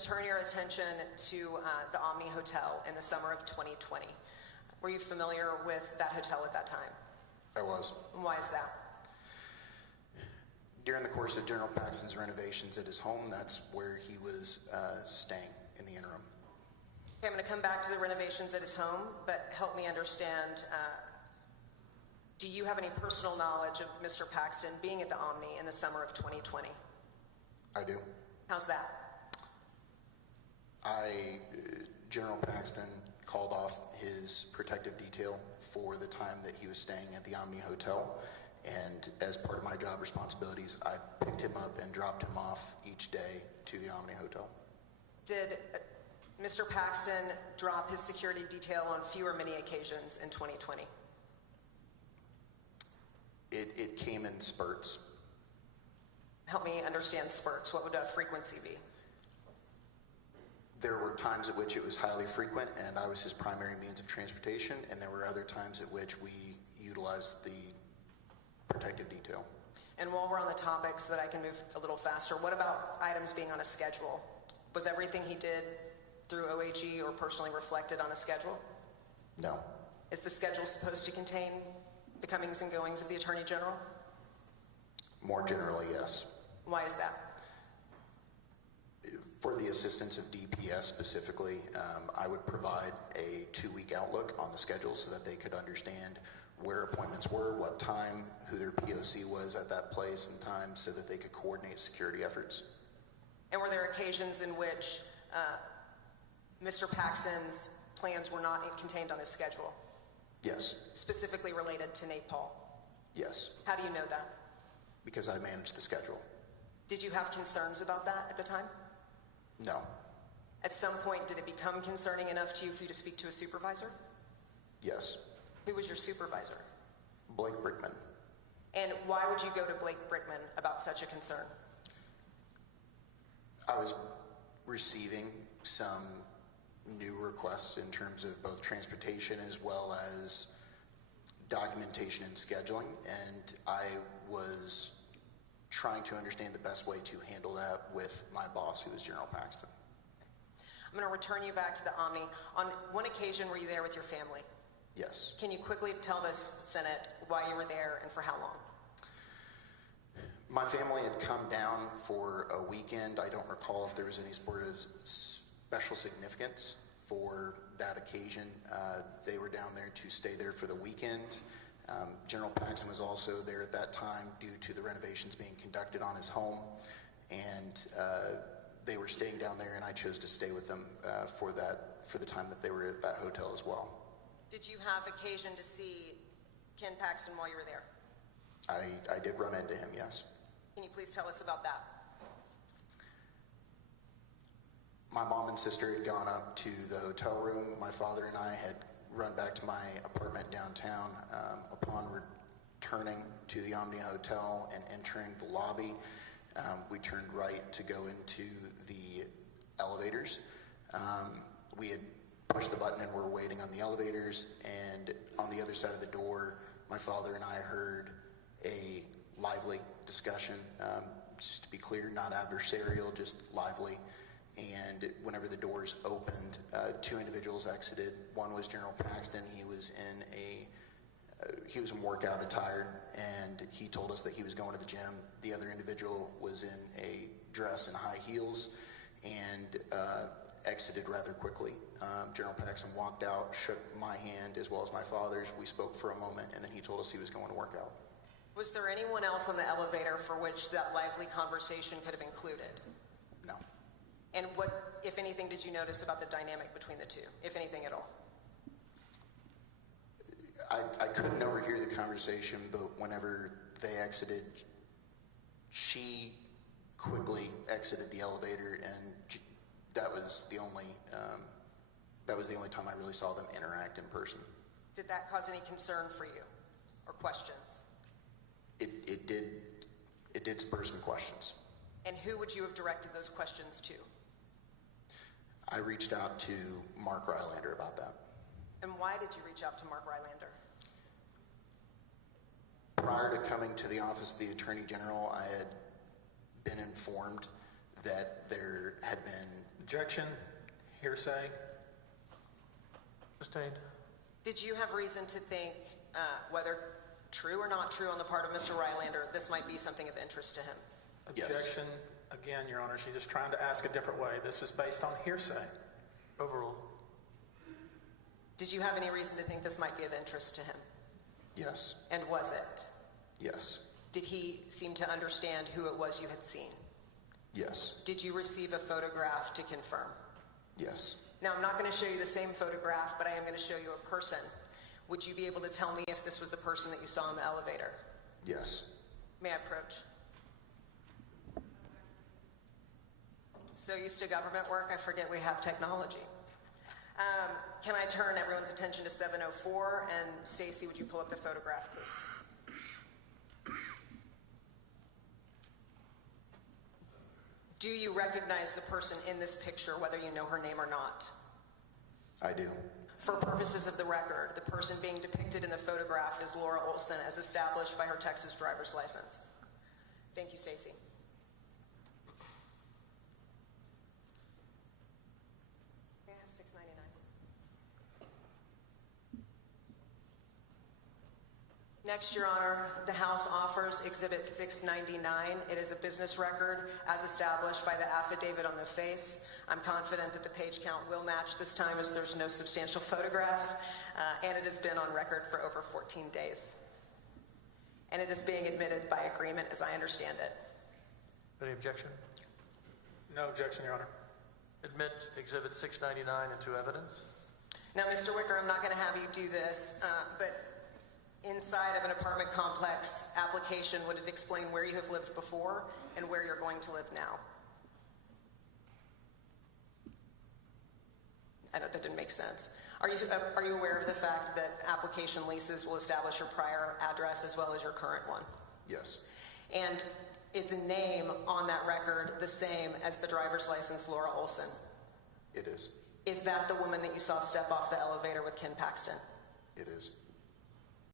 to turn your attention to the Omni Hotel in the summer of 2020. Were you familiar with that hotel at that time? I was. And why is that? During the course of General Paxton's renovations at his home, that's where he was staying in the interim. Okay, I'm going to come back to the renovations at his home, but help me understand, do you have any personal knowledge of Mr. Paxton being at the Omni in the summer of 2020? I do. How's that? General Paxton called off his protective detail for the time that he was staying at the Omni Hotel, and as part of my job responsibilities, I picked him up and dropped him off each day to the Omni Hotel. Did Mr. Paxton drop his security detail on few or many occasions in 2020? It came in spurts. Help me understand spurts. What would a frequency be? There were times at which it was highly frequent and I was his primary means of transportation, and there were other times at which we utilized the protective detail. And while we're on the topic, so that I can move a little faster, what about items being on a schedule? Was everything he did through OHE or personally reflected on a schedule? No. Is the schedule supposed to contain the comings and goings of the Attorney General? More generally, yes. Why is that? For the assistance of DPS specifically, I would provide a 2-week outlook on the schedule so that they could understand where appointments were, what time, who their POC was at that place and time, so that they could coordinate security efforts. And were there occasions in which Mr. Paxton's plans were not contained on his schedule? Yes. Specifically related to Nate Paul? Yes. How do you know that? Because I managed the schedule. Did you have concerns about that at the time? No. At some point, did it become concerning enough to you for you to speak to a supervisor? Yes. Who was your supervisor? Blake Brickman. And why would you go to Blake Brickman about such a concern? I was receiving some new requests in terms of both transportation as well as documentation and scheduling, and I was trying to understand the best way to handle that with my boss, who was General Paxton. I'm going to return you back to the Omni. On one occasion, were you there with your family? Yes. Can you quickly tell this Senate why you were there and for how long? My family had come down for a weekend. I don't recall if there was any sort of special significance for that occasion. They were down there to stay there for the weekend. General Paxton was also there at that time due to the renovations being conducted on his home, and they were staying down there, and I chose to stay with them for the time that they were at that hotel as well. Did you have occasion to see Ken Paxton while you were there? I did run into him, yes. Can you please tell us about that? My mom and sister had gone up to the hotel room. My father and I had run back to my apartment downtown. Upon returning to the Omni Hotel and entering the lobby, we turned right to go into the elevators. We had pushed the button and were waiting on the elevators, and on the other side of the door, my father and I heard a lively discussion, just to be clear, not adversarial, just lively. And whenever the doors opened, 2 individuals exited. One was General Paxton. He was in workout attire, and he told us that he was going to the gym. The other individual was in a dress and high heels and exited rather quickly. General Paxton walked out, shook my hand as well as my father's. We spoke for a moment, and then he told us he was going to work out. Was there anyone else on the elevator for which that lively conversation could have included? No. And what, if anything, did you notice about the dynamic between the two, if anything at all? I couldn't overhear the conversation, but whenever they exited, she quickly exited the elevator, and that was the only time I really saw them interact in person. Did that cause any concern for you or questions? It did spur some questions. And who would you have directed those questions to? I reached out to Mark Rylander about that. And why did you reach out to Mark Rylander? Prior to coming to the office of the Attorney General, I had been informed that there had been Objection, hearsay. Sustained. Did you have reason to think, whether true or not true on the part of Mr. Rylander, this might be something of interest to him? Yes. Objection, again, Your Honor, she's just trying to ask a different way. This is based on hearsay. Overruled. Did you have any reason to think this might be of interest to him? Yes. And was it? Yes. Did he seem to understand who it was you had seen? Yes. Did you receive a photograph to confirm? Yes. Now, I'm not going to show you the same photograph, but I am going to show you a person. Would you be able to tell me if this was the person that you saw in the elevator? Yes. May I approach? So used to government work, I forget we have technology. Can I turn everyone's attention to 704? And Stacy, would you pull up the photograph, please? Do you recognize the person in this picture, whether you know her name or not? I do. For purposes of the record, the person being depicted in the photograph is Laura Olson, as established by her Texas driver's license. Thank you, Stacy. May I have $6.99? Next, Your Honor, the House offers Exhibit 699. It is a business record as established by the affidavit on the face. I'm confident that the page count will match this time, as there's no substantial photographs, and it has been on record for over 14 days. And it is being admitted by agreement, as I understand it. Any objection? No objection, Your Honor. Admit Exhibit 699 into evidence. Now, Mr. Wicker, I'm not going to have you do this, but inside of an apartment complex application, would it explain where you have lived before and where you're going to live now? I know that didn't make sense. Are you aware of the fact that application leases will establish your prior address as well as your current one? Yes. And is the name on that record the same as the driver's license, Laura Olson? It is. Is that the woman that you saw step off the elevator with Ken Paxton? It is.